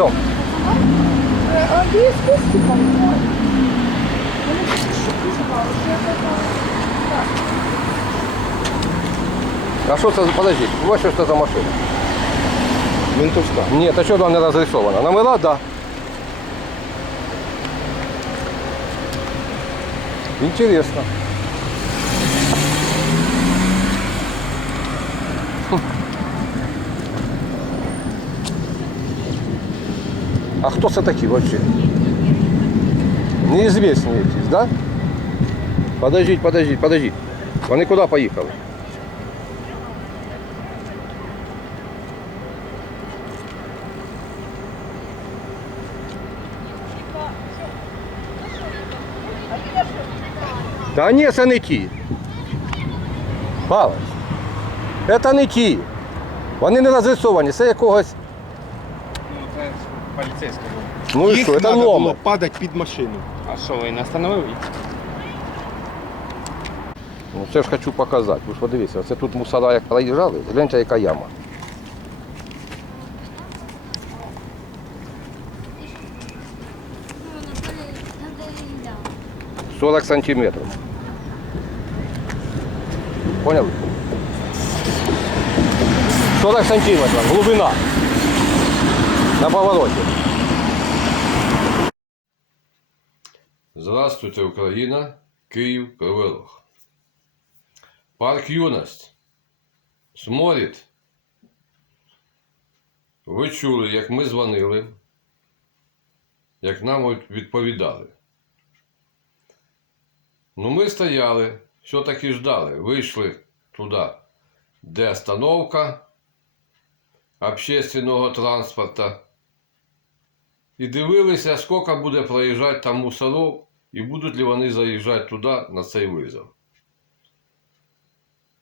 чому? А де є списки там? Вони тільки що писали, що я така. А що це, за- подожди, ось що це за машина? Ментовська. Ні, та що вона не розрисована? Номера, да. Интересно. А кто это такие вообще? Неизвестные якісь, да? Подождіть, подождіть, подождіть. Вони куди поїхали? Та ні, це не ті. Павлович, це не ті. Вони не розрисовані, це якогось. Ну, це поліцейський був. Ну і Їх треба було номер. падати під машину. А що, ви не встановив їх? Ну це ж хочу показати. Ви ж подивіться, це тут мусора як проїжджали, гляньте, яка яма. Ну, надоедал. 40 сантиметрів. Поняли? 40 сантиметрів, глибина. На повороті. Здравствуйте, Україна, Київ, Кривий. Парк Юность. Сморід. Ви чули, як ми дзвонили, як нам відповідали. Ну, ми стояли, все таки ждали. Вийшли туди, де остановка общественного транспорту. І дивилися, скільки буде проїжджати там мусоров, і будуть ли вони заїжджати туди на цей визов.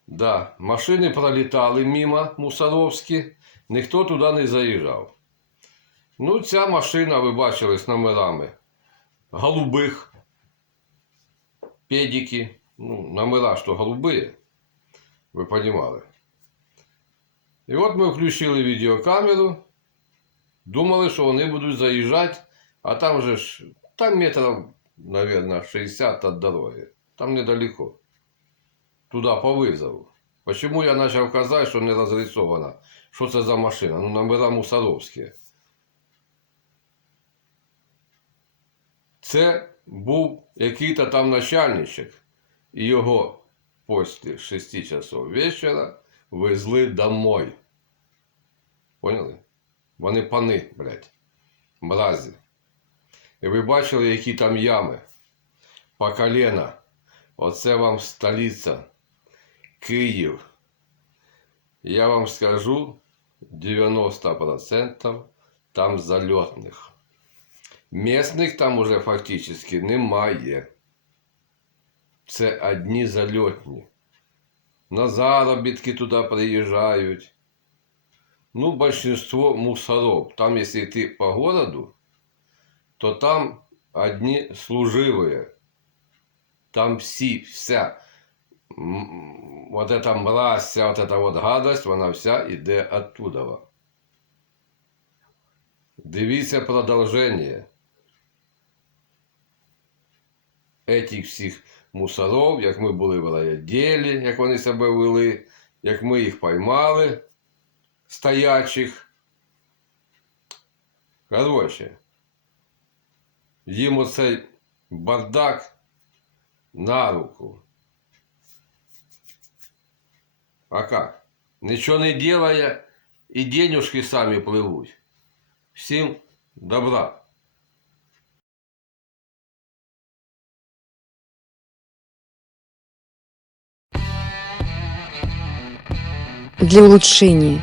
Да, машини пролітали мимо мусоровські, ніхто туди не заїжджав. Ну, ця машина, ви бачили з номерами голубих педики, ну, номера, что голубые, вы понимали. І от ми включили відеокамеру, думали, що вони будуть заїжджати, а там же ж, там метрів, наверное, 60 від дороги. Там недалеко. Туди по визову. Почему я почав казати, що не розрисована? Що це за машина? Ну, номера мусоровські. Це був який-то там начальничок, і його після 6 часов вечора везли домой. Поняли? Вони пани, блядь, мразі. І ви бачили, які там ями по коліна. Оце вам столиця, Київ. Я вам скажу, 90% там зальотних. Місних там уже фактично немає. Це одні зальотні. На заробітки туди приїжджають. Ну, большинство мусоров. Там, якщо йти по городу, то там одні служивые. Там всі, вся. м, Вот эта мразь, вся вот эта вот гадость, вона вся іде оттуда. Дивіться продовження. Этих всіх мусоров, як ми були в райвідділі, як вони себе вели, як ми їх поймали, стоячих. Короче, їм оцей бардак на руку. А как? Нічого не делая, і денежки самі пливуть. Всім добра. для улучшения